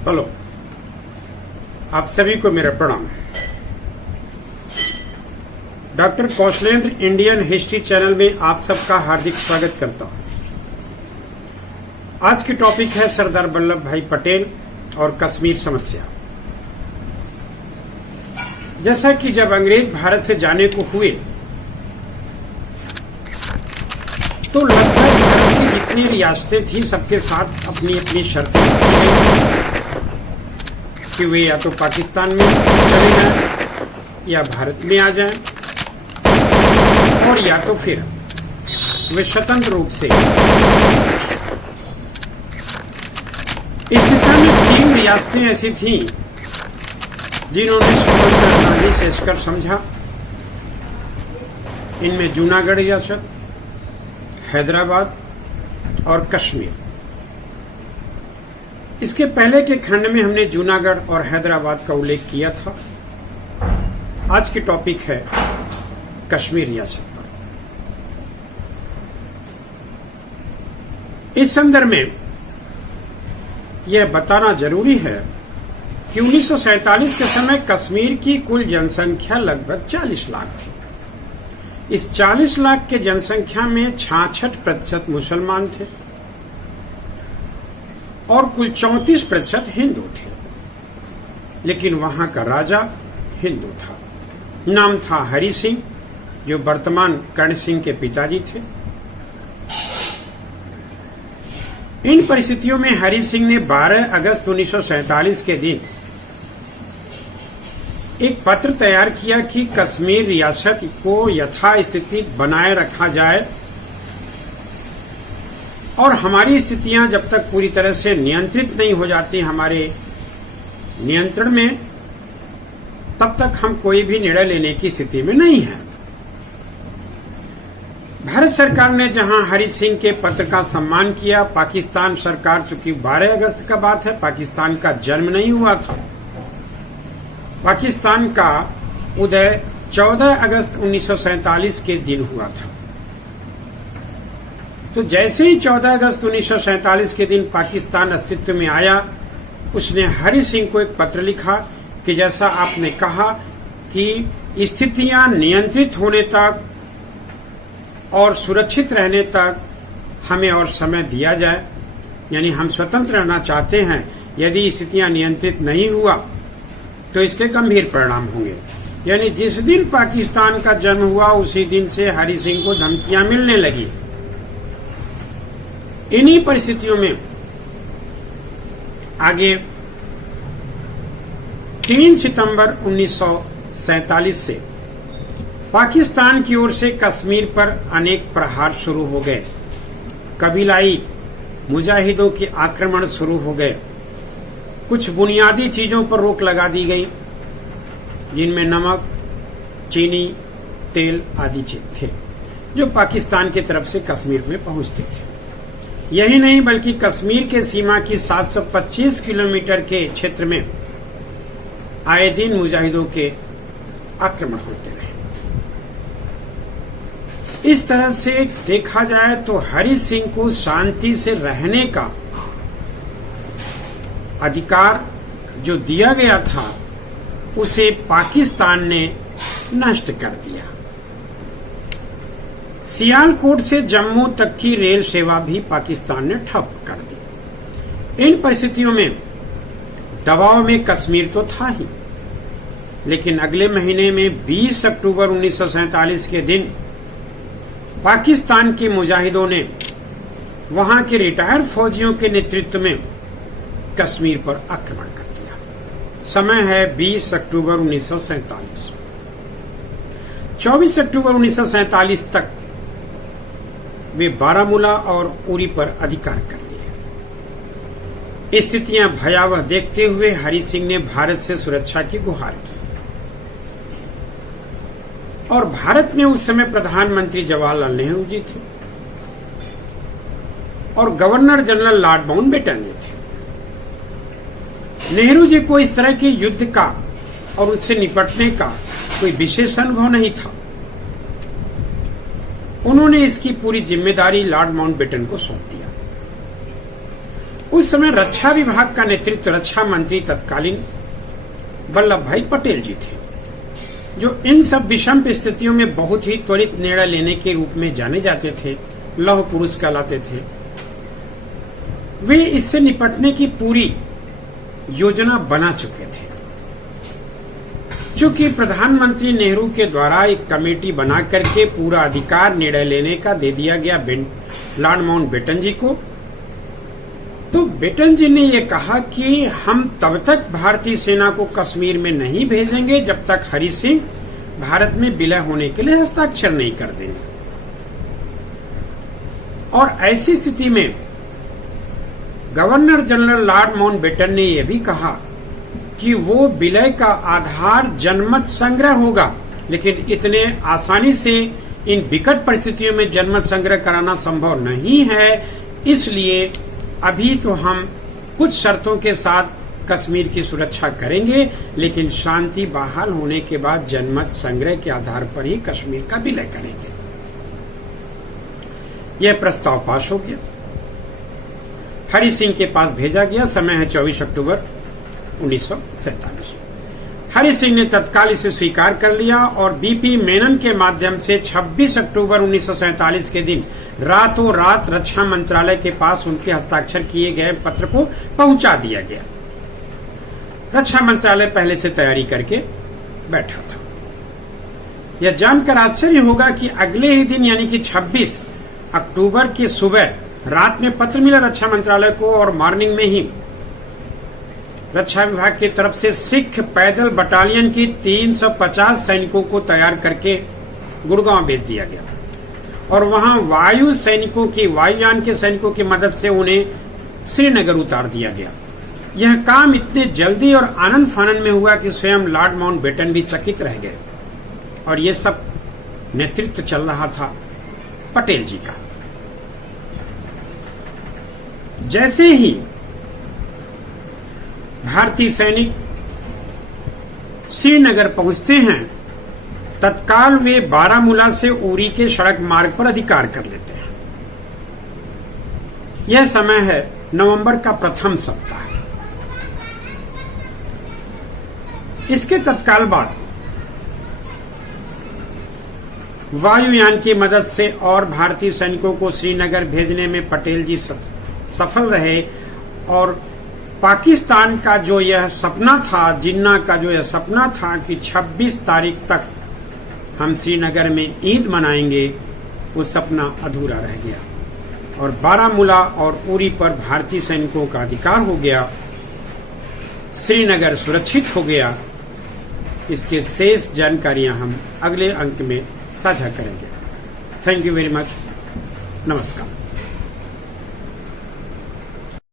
Hello, आप सभी को मेरा प्रणाम। Doctor Kaushalendra Indian history channel में आप सबका हार्दिक स्वागत करता हूं। आज की टॉपिक है सरदार वल्लभ भाई पटेल और कश्मीर समस्या। जैसा कि जब अंग्रेज भारत से जाने को हुए तो लगभग भारत की जितनी रियासतें थी सबके साथ अपनी अपनी शर्तें कि वे या तो पाकिस्तान में चले जाएं या भारत में आ जाएं, और या तो फिर वे स्वतंत्र रूप से। इस दिशा में 3 रियासतें ऐसी थीं जिन्होंने स्वतंत्र रहना ही श्रेष्ठकर समझा। इनमें जूनागढ़ रियासत, हैदराबाद और कश्मीर। इसके पहले के खंड में हमने जूनागढ़ और हैदराबाद का उल्लेख किया था। आज की टॉपिक है कश्मीर रियासत पर। इस संदर्भ में यह बताना जरूरी है कि 1947 के समय कश्मीर की कुल जनसंख्या लगभग 40 लाख थी। इस 40 लाख के जनसंख्या में 66% मुसलमान थे और कुल 34% हिंदू थे। लेकिन वहां का राजा हिंदू था। नाम था हरि सिंह, जो वर्तमान कर्ण सिंह के पिताजी थे। इन परिस्थितियों में हरि सिंह ने 12 अगस्त 1947 के दिन एक पत्र तैयार किया कि कश्मीर रियासत को यथास्थिति बनाए रखा जाए और हमारी स्थितियां जब तक पूरी तरह से नियंत्रित नहीं हो जाती हमारे नियंत्रण में, तब तक हम कोई भी निर्णय लेने की स्थिति में नहीं है। भारत सरकार ने जहां हरि सिंह के पत्र का सम्मान किया, पाकिस्तान सरकार, चूंकि 12 अगस्त का बात है, पाकिस्तान का जन्म नहीं हुआ था। पाकिस्तान का उदय 14 अगस्त 1947 के दिन हुआ था। तो जैसे ही 14 अगस्त 1947 के दिन पाकिस्तान अस्तित्व में आया, उसने हरि सिंह को एक पत्र लिखा कि जैसा आपने कहा कि स्थितियां नियंत्रित होने तक और सुरक्षित रहने तक हमें और समय दिया जाए, यानी हम स्वतंत्र रहना चाहते हैं। यदि स्थितियां नियंत्रित नहीं हुआ तो इसके गंभीर परिणाम होंगे। यानी जिस दिन पाकिस्तान का जन्म हुआ उसी दिन से हरि सिंह को धमकियां मिलने लगी। इन्हीं परिस्थितियों में आगे 3 सितंबर 1947 से पाकिस्तान की ओर से कश्मीर पर अनेक प्रहार शुरू हो गए। कबीलाई मुजाहिदों के आक्रमण शुरू हो गए। कुछ बुनियादी चीजों पर रोक लगा दी गई, जिनमें नमक, चीनी, तेल आदि चीज थे, जो पाकिस्तान की तरफ से कश्मीर में पहुंचते थे। यही नहीं बल्कि कश्मीर के सीमा की 725 किलोमीटर के क्षेत्र में आए दिन मुजाहिदों के आक्रमण होते रहे। इस तरह से देखा जाए तो हरि सिंह को शांति से रहने का अधिकार जो दिया गया था उसे पाकिस्तान ने नष्ट कर दिया। सियालकोट से जम्मू तक की रेल सेवा भी पाकिस्तान ने ठप कर दी। इन परिस्थितियों में दबाव में कश्मीर तो था ही, लेकिन अगले महीने में 20 अक्टूबर 1947 के दिन पाकिस्तान के मुजाहिदों ने वहां के रिटायर्ड फौजियों के नेतृत्व में कश्मीर पर आक्रमण कर दिया। समय है 20 अक्टूबर 1947। 24 अक्टूबर 1947 तक वे बारामूला और उरी पर अधिकार कर लिए। स्थितियां भयावह देखते हुए हरि सिंह ने भारत से सुरक्षा की गुहार की और भारत में उस समय प्रधानमंत्री जवाहरलाल नेहरू जी थे और गवर्नर जनरल लॉर्ड माउंटबेटन जी थे। नेहरू जी को इस तरह के युद्ध का और उससे निपटने का कोई विशेष अनुभव नहीं था। उन्होंने इसकी पूरी जिम्मेदारी लॉर्ड माउंटबेटन को सौंप दिया। उस समय रक्षा विभाग का नेतृत्व रक्षा मंत्री तत्कालीन वल्लभ भाई पटेल जी थे, जो इन सब विषम स्थितियों में बहुत ही त्वरित निर्णय लेने के रूप में जाने जाते थे, लौह पुरुष कहलाते थे। वे इससे निपटने की पूरी योजना बना चुके थे। चूंकि प्रधानमंत्री नेहरू के द्वारा एक कमेटी बना करके पूरा अधिकार निर्णय लेने का दे दिया गया लॉर्ड माउंटबेटन जी को, तो बेटन जी ने यह कहा कि हम तब तक भारतीय सेना को कश्मीर में नहीं भेजेंगे जब तक हरि सिंह भारत में विलय होने के लिए हस्ताक्षर नहीं कर देंगे। और ऐसी स्थिति में गवर्नर जनरल लॉर्ड माउंटबेटन ने यह भी कहा कि वो विलय का आधार जनमत संग्रह होगा, लेकिन इतने आसानी से इन विकट परिस्थितियों में जनमत संग्रह कराना संभव नहीं है, इसलिए अभी तो हम कुछ शर्तों के साथ कश्मीर की सुरक्षा करेंगे, लेकिन शांति बहाल होने के बाद जनमत संग्रह के आधार पर ही कश्मीर का विलय करेंगे। यह प्रस्ताव पास हो गया, हरि सिंह के पास भेजा गया। समय है 24 अक्टूबर 1947। हरि सिंह ने तत्काल इसे स्वीकार कर लिया और बीपी मेनन के माध्यम से 26 अक्टूबर 1947 के दिन रातों रात रक्षा मंत्रालय के पास उनके हस्ताक्षर किए गए पत्र को पहुंचा दिया गया। रक्षा मंत्रालय पहले से तैयारी करके बैठा था। यह जानकर आश्चर्य होगा कि अगले ही दिन यानी कि 26 अक्टूबर की सुबह रात में पत्र मिला रक्षा मंत्रालय को और मॉर्निंग में ही रक्षा विभाग की तरफ से सिख पैदल बटालियन की 350 सैनिकों को तैयार करके गुड़गांव भेज दिया गया और वहां वायुयान के सैनिकों की मदद से उन्हें श्रीनगर उतार दिया गया। यह काम इतने जल्दी और आनंद फानन में हुआ कि स्वयं लॉर्ड माउंटबेटन भी चकित रह गए और यह सब नेतृत्व चल रहा था पटेल जी का। जैसे ही भारतीय सैनिक श्रीनगर पहुंचते हैं, तत्काल वे बारामूला से उरी के सड़क मार्ग पर अधिकार कर लेते हैं। यह समय है नवंबर का प्रथम सप्ताह। इसके तत्काल बाद वायुयान की मदद से और भारतीय सैनिकों को श्रीनगर भेजने में पटेल जी सफल रहे और पाकिस्तान का जो यह सपना था, जिन्ना का जो यह सपना था कि 26 तारीख तक हम श्रीनगर में ईद मनाएंगे, वो सपना अधूरा रह गया और बारामूला और उरी पर भारतीय सैनिकों का अधिकार हो गया, श्रीनगर सुरक्षित हो गया। इसके शेष जानकारियां हम अगले अंक में साझा करेंगे। Thank you very much. नमस्कार।